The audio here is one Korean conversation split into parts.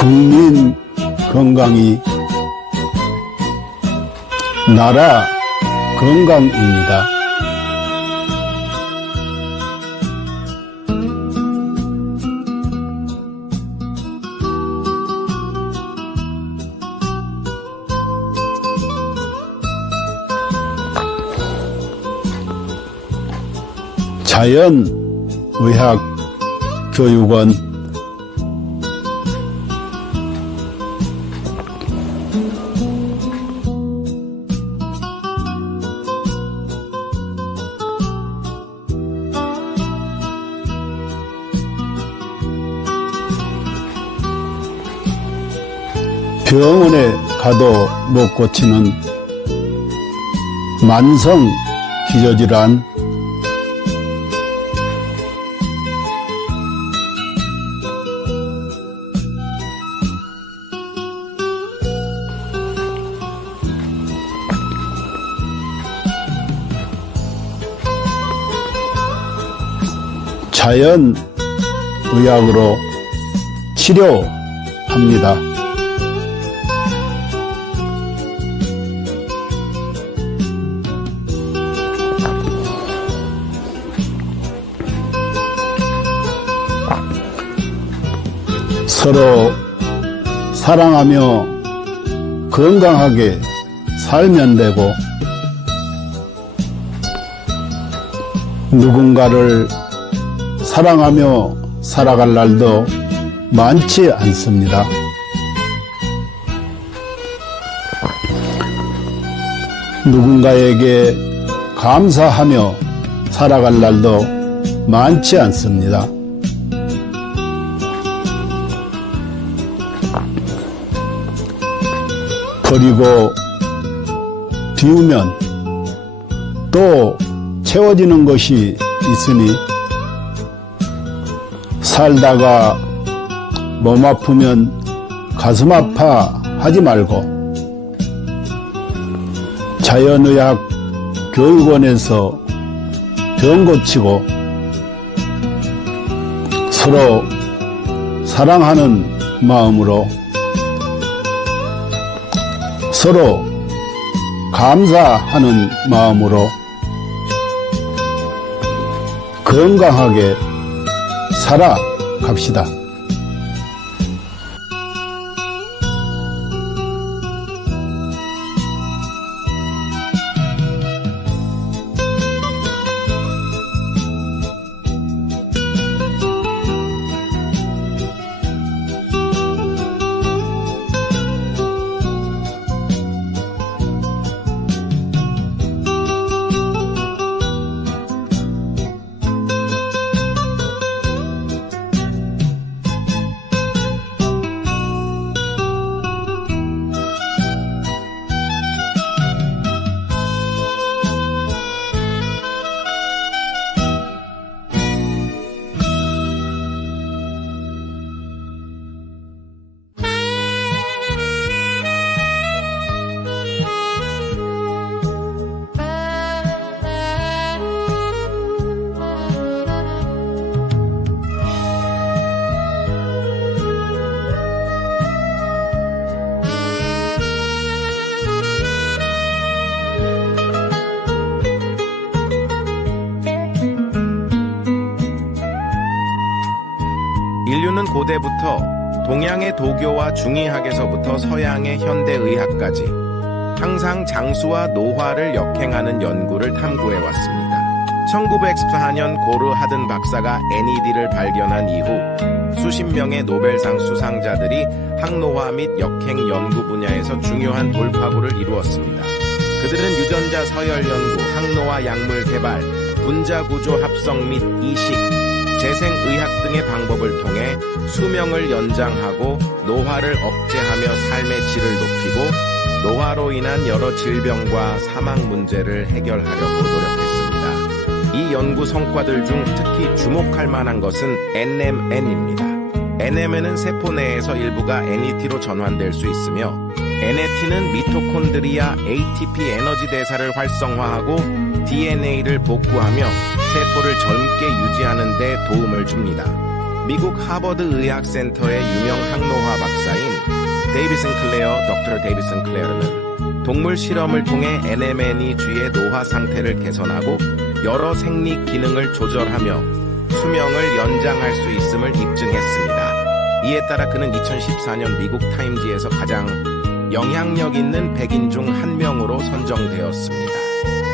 국민 건강이 나라 건강입니다. 자연의학교육원 병원에 가도 못 고치는 만성 기저질환, 자연의학으로 치료합니다. 서로 사랑하며 건강하게 살면 되고, 누군가를 사랑하며 살아갈 날도 많지 않습니다. 누군가에게 감사하며 살아갈 날도 많지 않습니다. 버리고 비우면 또 채워지는 것이 있으니, 살다가 몸 아프면 가슴 아파 하지 말고 자연의학 교육원에서 병 고치고 서로 사랑하는 마음으로, 서로 감사하는 마음으로 건강하게 살아갑시다. 인류는 고대부터 동양의 도교와 중의학에서부터 서양의 현대의학까지 항상 장수와 노화를 역행하는 연구를 탐구해왔습니다. 1914년 고르 하든 박사가 NED를 발견한 이후 수십 명의 노벨상 수상자들이 항노화 및 역행 연구 분야에서 중요한 돌파구를 이루었습니다. 그들은 유전자 서열 연구, 항노화 약물 개발, 분자구조 합성 및 이식, 재생의학 등의 방법을 통해 수명을 연장하고 노화를 억제하며 삶의 질을 높이고 노화로 인한 여러 질병과 사망 문제를 해결하려고 노력했습니다. 이 연구 성과들 중 특히 주목할 만한 것은 NMN입니다. NMN은 세포 내에서 일부가 NET로 전환될 수 있으며, NAT는 미토콘드리아 ATP 에너지 대사를 활성화하고 DNA를 복구하며 세포를 젊게 유지하는 데 도움을 줍니다. 미국 하버드 의학센터의 유명 항노화 박사인 데이비 싱클레어, 덕터 데이비 싱클레어는 동물 실험을 통해 NMN이 쥐의 노화 상태를 개선하고 여러 생리 기능을 조절하며 수명을 연장할 수 있음을 입증했습니다. 이에 따라 그는 2014년 미국 타임지에서 가장 영향력 있는 100인 중 한 명으로 선정되었습니다.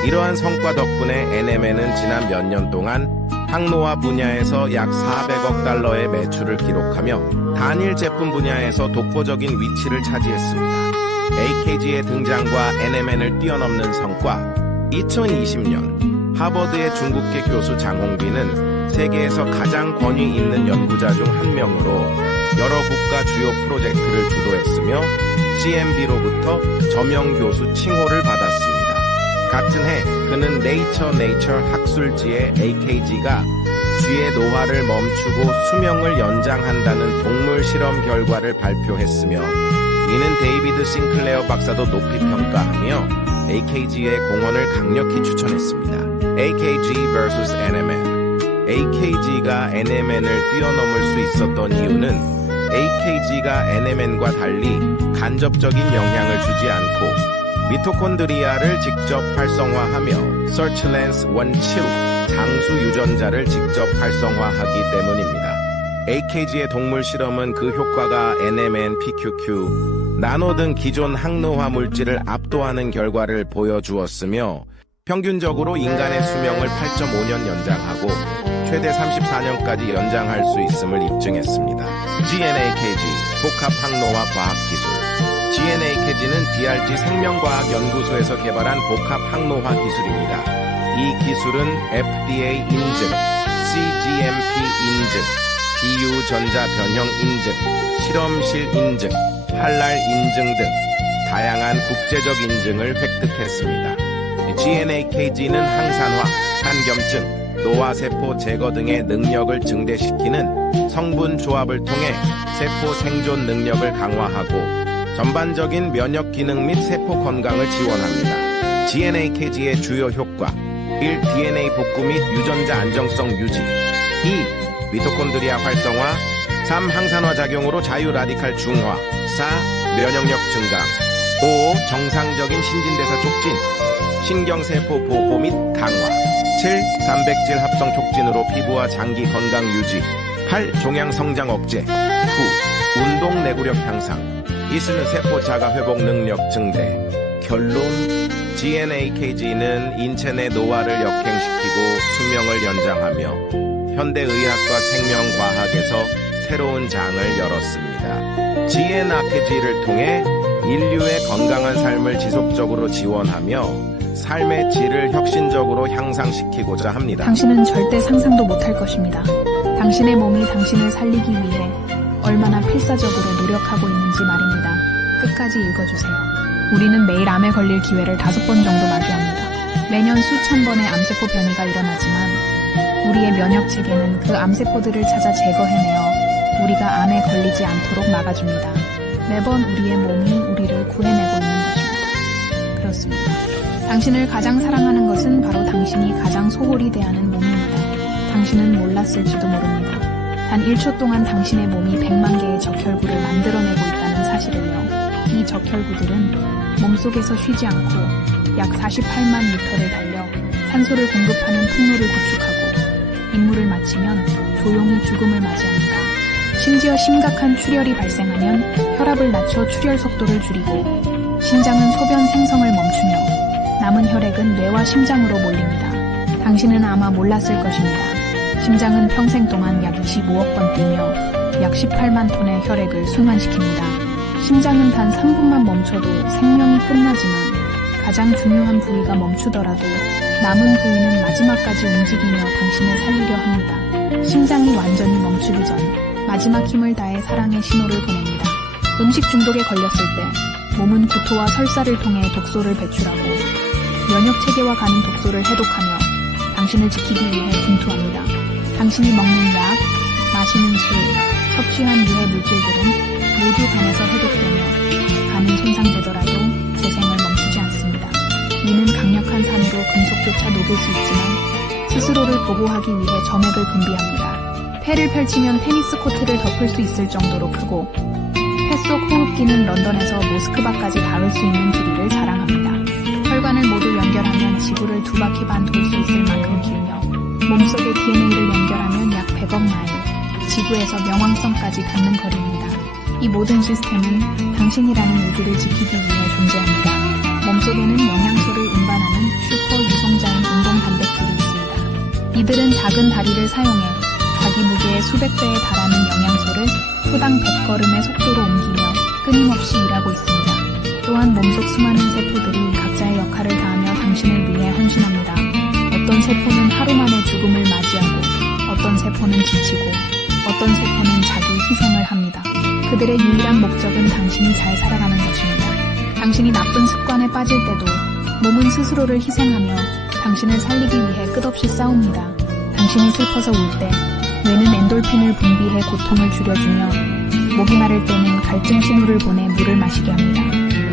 이러한 성과 덕분에 NMN은 지난 몇 년 동안 항노화 분야에서 약 400억 달러의 매출을 기록하며 단일 제품 분야에서 독보적인 위치를 차지했습니다. AKG의 등장과 NMN을 뛰어넘는 성과. 2020년 하버드의 중국계 교수 장홍빈은 세계에서 가장 권위 있는 연구자 중 한 명으로 여러 국가 주요 프로젝트를 주도했으며 CMB로부터 저명 교수 칭호를 받았습니다. 같은 해 그는 네이처 학술지에 AKG가 쥐의 노화를 멈추고 수명을 연장한다는 동물 실험 결과를 발표했으며 이는 데이비드 싱클레어 박사도 높이 평가하며 AKG의 공헌을 강력히 추천했습니다. AKG vs NMN. AKG가 NMN을 뛰어넘을 수 있었던 이유는 AKG가 NMN과 달리 간접적인 영향을 주지 않고 미토콘드리아를 직접 활성화하며 서치랜스 원치루 장수 유전자를 직접 활성화하기 때문입니다. AKG의 동물 실험은 그 효과가 NMN, PQQ, 나노 등 기존 항노화 물질을 압도하는 결과를 보여주었으며 평균적으로 인간의 수명을 8.5년 연장하고 최대 34년까지 연장할 수 있음을 입증했습니다. GNAKG, 복합 항노화 과학기술. GNAKG는 DRG 생명과학연구소에서 개발한 복합 항노화 기술입니다. 이 기술은 FDA 인증, CGMP 인증, 비유전자 변형 인증, 실험실 인증, 할랄 인증 등 다양한 국제적 인증을 획득했습니다. GNAKG는 항산화, 한겸증, 노화세포 제거 등의 능력을 증대시키는 성분 조합을 통해 세포 생존 능력을 강화하고 전반적인 면역 기능 및 세포 건강을 지원합니다. GNAKG의 주요 효과 1. DNA 복구 및 유전자 안정성 유지 2. 미토콘드리아 활성화 3. 항산화 작용으로 자유 라디칼 중화 4. 면역력 증강 5. 정상적인 신진대사 촉진 신경세포 보호 및 강화 7. 단백질 합성 촉진으로 피부와 장기 건강 유지 8. 종양 성장 억제 9. 운동 내구력 향상 이슬은 세포 자가 회복 능력 증대 결론 GNAKG는 인체 내 노화를 역행시키고 수명을 연장하며 현대의학과 생명과학에서 새로운 장을 열었습니다. GNAKG를 통해 인류의 건강한 삶을 지속적으로 지원하며 삶의 질을 혁신적으로 향상시키고자 합니다. 당신은 절대 상상도 못할 것입니다. 당신의 몸이 당신을 살리기 위해 얼마나 필사적으로 노력하고 있는지 말입니다. 끝까지 읽어주세요. 우리는 매일 암에 걸릴 기회를 5번 정도 마주합니다. 매년 수천 번의 암세포 변이가 일어나지만 우리의 면역체계는 그 암세포들을 찾아 제거해내어 우리가 암에 걸리지 않도록 막아줍니다. 매번 우리의 몸이 우리를 구해내고 있는 것입니다. 그렇습니다. 당신을 가장 사랑하는 것은 바로 당신이 가장 소홀히 대하는 몸입니다. 당신은 몰랐을지도 모릅니다. 단 1초 동안 당신의 몸이 100만 개의 적혈구를 만들어내고 있다는 사실을요. 이 적혈구들은 몸속에서 쉬지 않고 약 48만 미터를 달려 산소를 공급하는 통로를 구축하고 임무를 마치면 조용히 죽음을 맞이합니다. 심지어 심각한 출혈이 발생하면 혈압을 낮춰 출혈 속도를 줄이고 심장은 소변 생성을 멈추며 남은 혈액은 뇌와 심장으로 몰립니다. 당신은 아마 몰랐을 것입니다. 심장은 평생 동안 약 25억 번 뛰며 약 18만 톤의 혈액을 순환시킵니다. 심장은 단 3분만 멈춰도 생명이 끝나지만 가장 중요한 부위가 멈추더라도 남은 부위는 마지막까지 움직이며 당신을 살리려 합니다. 심장이 완전히 멈추기 전 마지막 힘을 다해 사랑의 신호를 보냅니다. 음식 중독에 걸렸을 때 몸은 구토와 설사를 통해 독소를 배출하고 면역체계와 가는 독소를 해독하며 당신을 지키기 위해 분투합니다. 당신이 먹는 약, 마시는 술, 섭취한 유해 물질들은 모두 간에서 해독되며 간은 손상되더라도 재생을 멈추지 않습니다. 이는 강력한 산으로 금속조차 녹일 수 있지만 스스로를 보호하기 위해 점액을 분비합니다. 폐를 펼치면 테니스 코트를 덮을 수 있을 정도로 크고 폐 속 호흡기는 런던에서 모스크바까지 닿을 수 있는 길이를 자랑합니다. 혈관을 모두 연결하면 지구를 2바퀴 반 돌 수 있을 만큼 길며 몸속의 DNA를 연결하면 약 100억 마일, 지구에서 명왕성까지 닿는 거리입니다. 이 모든 시스템은 당신이라는 우주를 지키기 위해 존재합니다. 몸속에는 영양소를 운반하는 슈퍼 유성자인 운동 단백질이 있습니다. 이들은 작은 다리를 사용해 자기 무게의 수백 배에 달하는 영양소를 후당 100걸음의 속도로 옮기며 끊임없이 일하고 있습니다. 또한 몸속 수많은 세포들이 각자의 역할을 다하며 당신을 위해 헌신합니다. 어떤 세포는 하루 만에 죽음을 맞이하고 어떤 세포는 지치고 어떤 세포는 자기 희생을 합니다. 그들의 유일한 목적은 당신이 잘 살아가는 것입니다. 당신이 나쁜 습관에 빠질 때도 몸은 스스로를 희생하며 당신을 살리기 위해 끝없이 싸웁니다. 당신이 슬퍼서 울 때 뇌는 엔돌핀을 분비해 고통을 줄여주며 목이 마를 때는 갈증 신호를 보내 물을 마시게 합니다.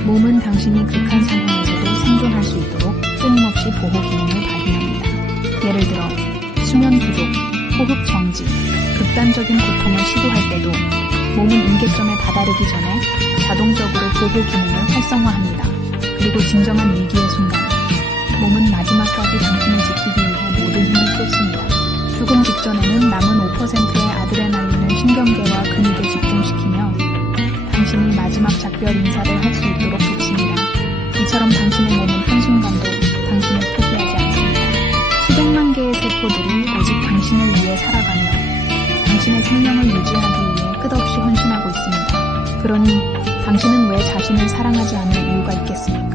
몸은 당신이 극한 상황에서도 생존할 수 있도록 끊임없이 보호 기능을 발휘합니다. 예를 들어 수면 부족, 호흡 정지, 극단적인 고통을 시도할 때도 몸은 임계점에 다다르기 전에 자동적으로 보호 기능을 활성화합니다. 그리고 진정한 위기의 순간, 몸은 마지막까지 당신을 지키기 위해 모든 힘을 쏟습니다. 죽음 직전에는 남은 5%의 아드레날린을 신경계와 근육에 집중시키며 당신이 마지막 작별 인사를 할 수 있도록 돕습니다. 이처럼 당신의 몸은 한순간도 당신을 포기하지 않습니다. 수백만 개의 세포들이 오직 당신을 위해 살아가며 당신의 생명을 유지하기 위해 끝없이 헌신하고 있습니다. 그러니 당신은 왜 자신을 사랑하지 않을 이유가 있겠습니까?